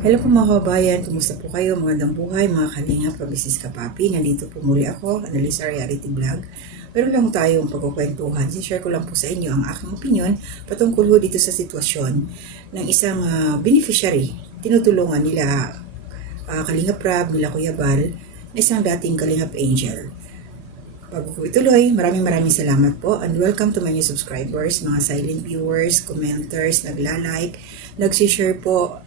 Hello po mga kabayan, kumusta po kayo? Magandang buhay, mga kalingap, kabisnes kapapi. Nandito po muli ako, Annalisa Reality Vlog. Meron lang tayong pagkukwentuhan. I-share ko lang po sa inyo ang aking opinion patungkol ho dito sa sitwasyon ng isang beneficiary. Tinutulungan nila Kalingap Rab, nila Kuya Bal, na isang dating Kalingap Angel. Bago ko ituloy, maraming salamat po and welcome to my new subscribers, mga silent viewers, commenters, nagla-like, nagsishare po,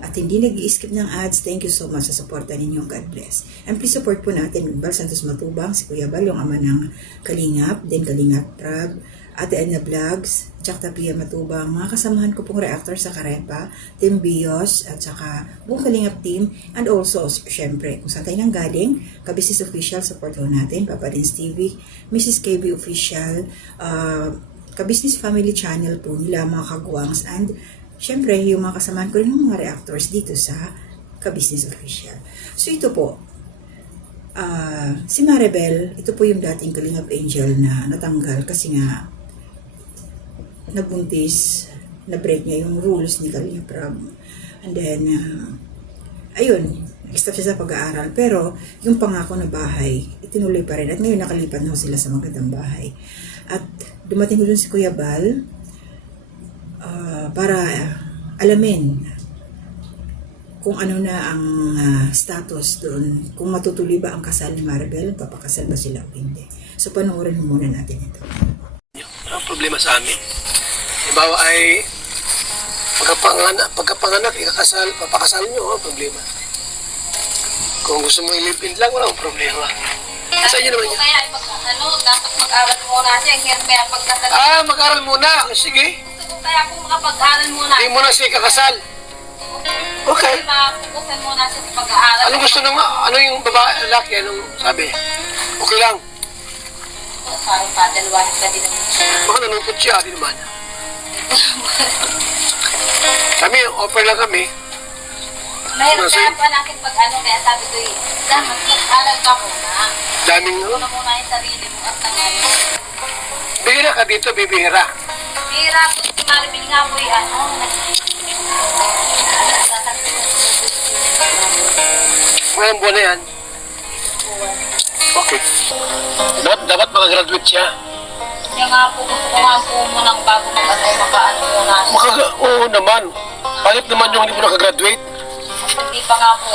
at hindi nag-i-skip ng ads. Thank you so much sa suporta ninyo. God bless. And please support po natin Bal Santos Matubang, si Kuya Bal, yung ama ng Kalingap, then Kalingap Rab, Ate Edna Vlogs, Chakta Pia Matubang, mga kasamahan ko pong reactor sa Karepa, Team Bios, at saka buong Kalingap team, and also, syempre, kung saan tayo nang galing, Kabisnes Official, support ho natin, Papa Dins TV, Mrs. KB Official, Kabisnes Family Channel po nila, mga kagwangs, and syempre, yung mga kasamahan ko rin ng mga reactors dito sa Kabisnes Official. So ito po, si Maribel, ito po yung dating Kalingap Angel na natanggal kasi nga nabuntis, na-break niya yung rules ni Kalingap Rab. And then, ayun, nag-stop siya sa pag-aaral. Pero, yung pangako na bahay, itinuloy pa rin. At ngayon, nakalipat na sila sa magandang bahay. At dumating ko dun si Kuya Bal, para alamin kung ano na ang status doon, kung matutuloy ba ang kasal ni Maribel, papakasal ba sila o hindi. So panoorin muna natin ito. Ang problema sa amin, halimbawa ay pagkapanganak, ikakasal, papakasal nyo, ang problema. Kung gusto mo ilipin lang, walang problema. Sa inyo naman yan. Kaya dapat mag-aral muna siya, kaya pagkatapos. Mag-aral muna. Sige. Kaya kung makapag-aral muna. Hindi mo na siya ikakasal. Okay. Mapukusan muna siya sa pag-aaral. Ano gusto nung, ano yung babae, lalaki, anong sabi? Okay lang. Parang padalwahin ka din naman. Baka nanungkot siya, di naman. Kami, offer lang kami. Mahirap kaya pa natin pag-ano, kaya sabi ko dapat mag-aral ka muna. Daming, Una muna yung sarili mo at nangyari. bihira ka dito, bibihira. Hirap, si Maribel nga po yung Ngayon buwan na yan. Okay. Dapat makagraduate siya. Kaya nga po, gusto ko nga po munang bago makaano muna. Oo naman. Palit naman yung hindi mo nakagraduate. Hindi pa nga po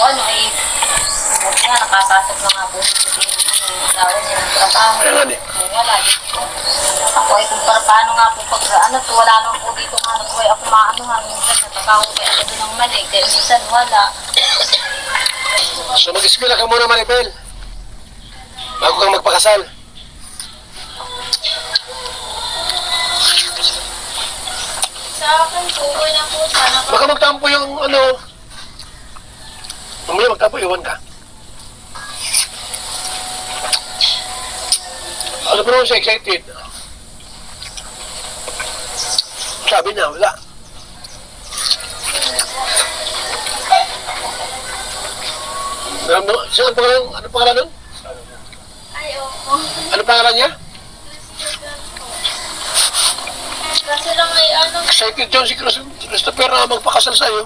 buti nga nakapasok na nga po yung asawa niya ng trabaho. Kaya nga ni. Wala. Ako ay kung paano nga po pag wala naman po dito nga po ay ako maanohan. Minsan natakaw kaya ako doon ng mali. Kaya minsan wala. So mag-eskwela ka muna, Maribel. Bago kang magpakasal. Sa akin po, wala po sana. Baka magtampo yung ano. Mamaya magtampo, iwan ka. Ano ba naman siya excited? Sabi niya, wala. Siya, ano pangalan nun? Ayoko. Ano pangalan niya? Kasi lang may Excited yun si Christopher na magpakasal sa'yo.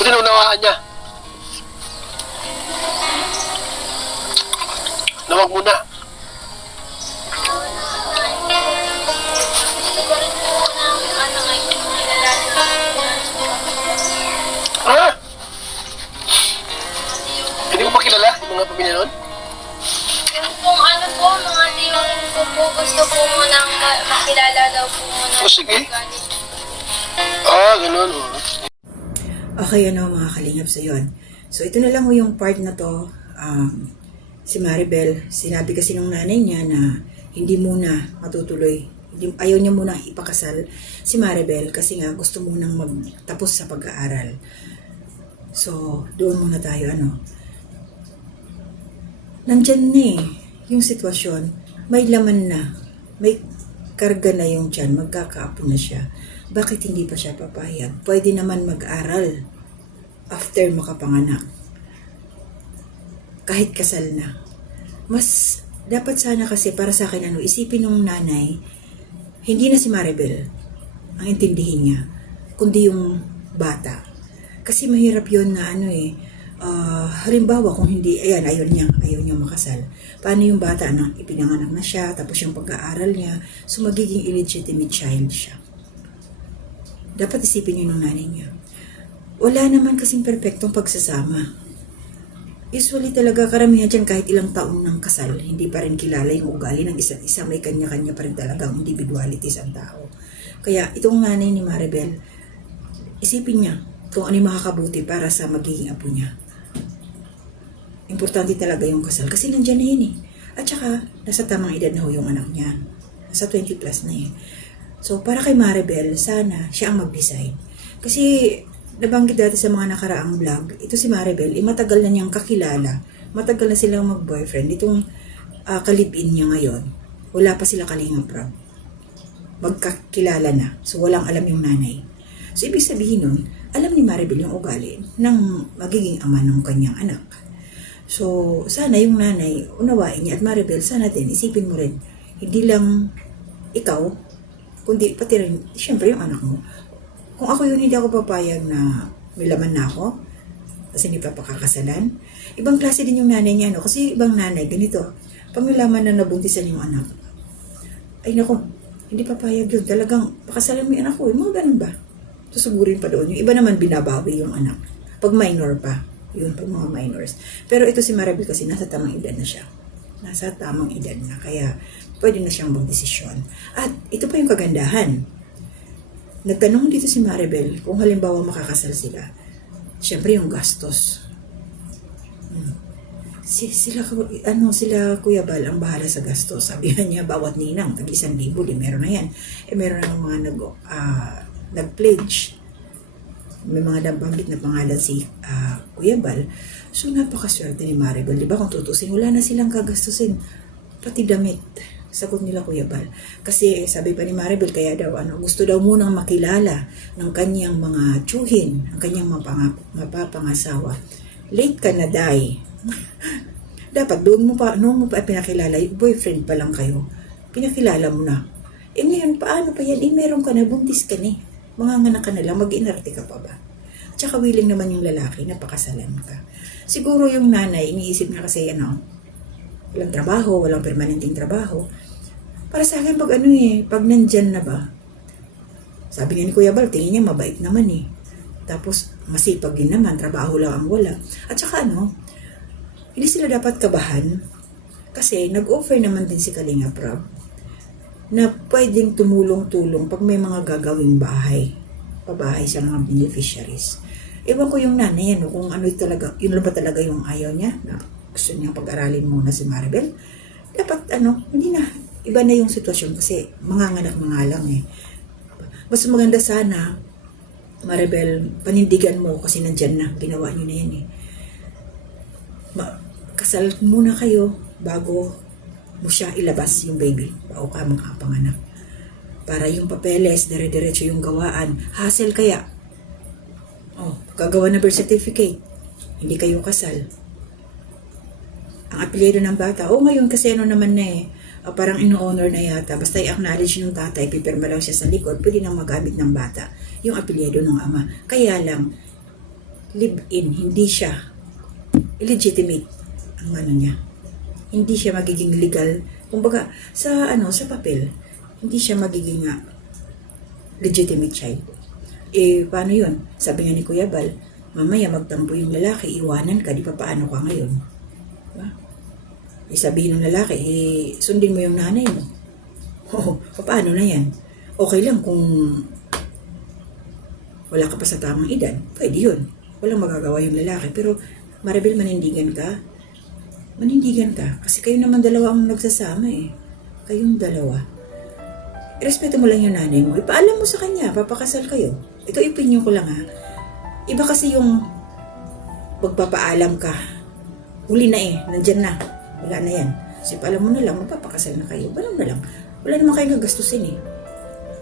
Hindi na unawaan niya. Nawag muna. Ha? Hindi mo ba kilala yung mga pamilya nun? yung kung ano po, mga tiyong ko po, gusto po munang makilala daw po muna. O sige. Ganun. Okay, mga kalingap sa yon. So ito na lang ho yung part na to. Si Maribel, sinabi kasi nung nanay niya na hindi muna matutuloy. Ayaw niya munang ipakasal si Maribel kasi nga gusto munang magtapos sa pag-aaral. So, doon muna tayo, nandyan na yung sitwasyon, may laman na, may karga na yung tiyan, magkakaapo na siya. Bakit hindi pa siya papayag? Pwede naman mag-aral after makapanganak. Kahit kasal na. Mas dapat sana kasi para sa akin isipin ng nanay, hindi na si Maribel ang intindihin niya, kundi yung bata. Kasi mahirap yun na halimbawa kung hindi, ayan, ayaw niya makasal. Paano yung bata na ipinanganak na siya, tapos yung pag-aaral niya, so magiging illegitimate child siya. Dapat isipin yun ng nanay niya. Wala naman kasing perpektong pagsasama. Usually talaga karamihan dyan kahit ilang taon ng kasal, hindi pa rin kilala yung ugali ng isa't isa, may kanya-kanya pa rin talagang individualities ang tao. Kaya itong nanay ni Maribel, isipin niya kung ano yung makakabuti para sa magiging apo niya. Importante talaga yung kasal kasi nandyan na yun eh. At saka, nasa tamang edad na ho yung anak niya. Nasa 20 plus na eh. So, para kay Maribel, sana siya ang mag-decide. Kasi, nabanggit dati sa mga nakaraang vlog, ito si Maribel, matagal na niyang kakilala. Matagal na silang mag-boyfriend. Itong kalibin niya ngayon, wala pa sila Kalingap Rob. Magkakilala na. So, walang alam yung nanay. So, ibig sabihin nun, alam ni Maribel yung ugali ng magiging ama ng kanyang anak. So, sana yung nanay, unawain niya at Maribel, sana din, isipin mo rin, hindi lang ikaw, kundi pati rin, syempre yung anak mo. Kung ako yun, hindi ako papayag na may laman na ako, kasi hindi pa pakakasalan. Ibang klase din yung nanay niya, no? Kasi ibang nanay, ganito, pag nalaman na nabuntisan yung anak, ay naku, hindi papayag yun, talagang pakasalan mo yung anak ko, mga ganun ba? Susugurin pa doon. Yung iba naman binabawi yung anak. Pag minor pa. Yun, pag mga minors. Pero ito si Maribel kasi nasa tamang edad na siya. Nasa tamang edad na. Kaya pwede na siyang magdesisyon. At ito pa yung kagandahan. Nagtanong dito si Maribel kung halimbawa makakasal sila. Siyempre yung gastos. Sila Kuya Bal ang bahala sa gastos. Sabi niya bawat ninang, tag 1,000, meron na yan. Meron na mga nag-pledge. May mga nabanggit na pangalan si Kuya Bal. So, napakaswerte ni Maribel. Diba kung tutusin, wala na silang kagastusin. Pati damit. Sagot nila Kuya Bal. Kasi sabi pa ni Maribel, kaya daw, gusto daw munang makilala ng kanyang mga tsuhin, ang kanyang mapapangasawa. Late ka na, Day. Dapat noon mo pa pinakilala, boyfriend pa lang kayo. Pinakilala mo na. Ngayon, paano pa yan? Meron ka na, buntis ka ni. Manganganak ka na lang, mag-inarte ka pa ba? Tsaka willing naman yung lalaki na pakasalan ka. Siguro yung nanay, iniisip niya kasi walang trabaho, walang permanenteng trabaho. Para sa akin, pag nandyan na ba, sabi nga ni Kuya Bal, tingin niya mabait naman eh. Tapos, masipag din naman, trabaho lang ang wala. At saka hindi sila dapat kabahan kasi nag-offer naman din si Kalingap Rob na pwedeng tumulong-tulong pag may mga gagawing bahay. Pabahay sa mga beneficiaries. Ewan ko yung nanay, kung talaga, yun lang ba talaga yung ayaw niya, na gusto niya pag-aralin muna si Maribel. Dapat, hindi na, iba na yung sitwasyon kasi manganganak na nga lang eh. Mas maganda sana, Maribel, panindigan mo kasi nandyan na, ginawa niyo na yan eh. Kasal muna kayo bago mo siya ilabas yung baby bago ka makapanganak. Para yung papeles, dire-diretso yung gawaan. Hassle kaya. Gagawa na birth certificate. Hindi kayo kasal. Ang apelyido ng bata, ngayon kasi naman na parang ino-honor na yata. Basta i-acknowledge yung tatay, pipirma lang siya sa likod, pwede nang magamit ng bata yung apelyido ng ama. Kaya lang, live-in, hindi siya illegitimate ang niya. Hindi siya magiging legal. Kumbaga, sa papel, hindi siya magiging legitimate child. Paano yun? Sabi nga ni Kuya Bal, mamaya magtampo yung lalaki, iwanan ka, di pa paano ka ngayon? Diba? Sabihin ng lalaki, sundin mo yung nanay mo. Paano na yan? Okay lang kung wala ka pa sa tamang edad, pwede yun. Walang magagawa yung lalaki. Pero, Maribel, manindigan ka. Kasi kayo naman dalawa ang nagsasama eh. Kayong dalawa. Irespeto mo lang yung nanay mo. Ipaalam mo sa kanya, papakasal kayo. Ito opinion ko lang ha. Iba kasi yung magpapaalam ka. Huli na nandyan na. Wala na yan. So ipaalam mo na lang, magpapakasal na kayo. Ganun na lang. Wala naman kayo gagastusin eh.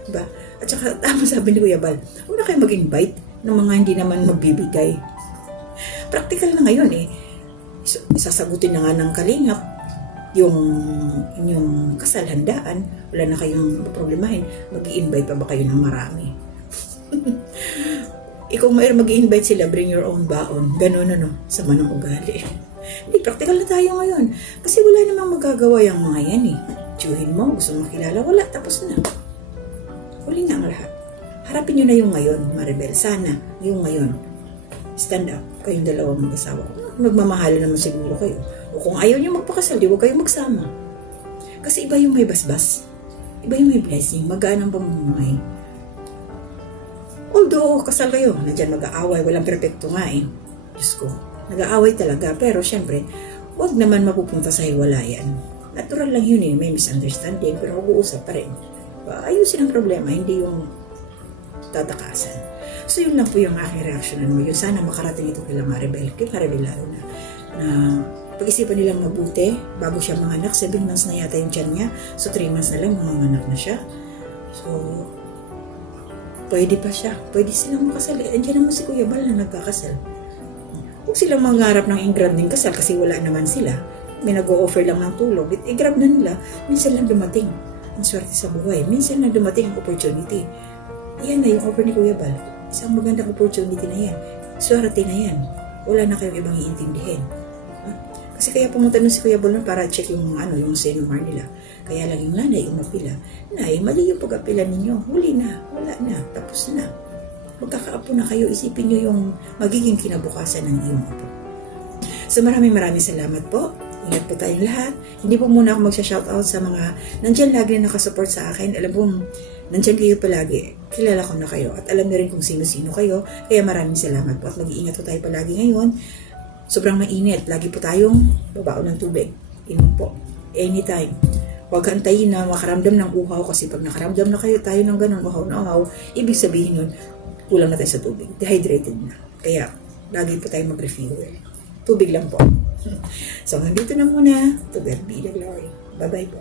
Diba? At saka, tama sabi ni Kuya Bal, huwag na kayo mag-invite ng mga hindi naman magbibigay. Practical na ngayon eh. Sasagutin na nga ng Kalingap yung inyong kasal, handaan, wala na kayong problemahin, mag-i-invite pa ba kayo ng marami? Kung mag-i-invite sila, bring your own baon. Ganun sama ng ugali. Hindi, practical na tayo ngayon. Kasi wala namang magagawa yung mga yan eh. Tiyuhin mo, gusto makilala, wala, tapos na. Huli na ang lahat. Harapin nyo na yung ngayon, Maribel. Sana, yung ngayon. Stand up, kayong dalawang mag-asawa. Magmamahala naman siguro kayo. O kung ayaw nyo magpakasal, di huwag kayong magsama. Kasi iba yung may basbas. Iba yung may blessing. Magaan ang pamumuhay. Although, kasal kayo, nandiyan mag-aaway, walang perpekto nga eh. Diyos ko, nag-aaway talaga. Pero syempre, huwag naman mapupunta sa hiwalayan. Natural lang yun eh, may misunderstanding, pero mag-uusap pa rin. Ayusin ang problema, hindi yung tatakasan. So yun lang po yung aking reaksyonan mo. Yung sana makarating ito kila Maribel. Kay Maribel lalo na pag-isipan nilang mabuti bago siya manganak. 7 months na yata yung tiyan niya. So 3 months na lang manganak na siya. So pwede pa siya. Pwede silang makasal. Andiyan naman si Kuya Bal na nagkakasal. Huwag silang mangarap ng in-grab din kasal kasi wala naman sila. May nag-o-offer lang ng tulong. I-grab na nila. Minsan lang dumating ang swerte sa buhay. Minsan lang dumating ang opportunity. Yan na yung offer ni Kuya Bal. Isang magandang opportunity na yan. Swerte na yan. Wala na kayong ibang iintindihin. Kasi kaya pumunta nun si Kuya Bal para check yung yung senomar nila. Kaya lang yung nanay umapila. Nay, mali yung pag-apila ninyo. Huli na. Wala na. Tapos na. Magkakaapo na kayo. Isipin nyo yung magiging kinabukasan ng iyong apo. So maraming salamat po. Ingat po tayong lahat. Hindi po muna ako magsha-shoutout sa mga nandyan lagi na nakasupport sa akin. Alam po, nandyan kayo palagi. Kilala ko na kayo. At alam na rin kung sino-sino kayo. Kaya maraming salamat po. At mag-iingat po tayo palagi ngayon. Sobrang mainit. Lagi po tayong babaon ng tubig. Inom po. Anytime. Huwag antayin na makaramdam ng uhaw. Kasi pag nakaramdam na kayo tayo ng ganun uhaw na uhaw, ibig sabihin nun, kulang na tayo sa tubig. Dehydrated na. Kaya, lagi po tayong mag-refill. Tubig lang po. So, nandito na muna. To God be the glory. Bye-bye po.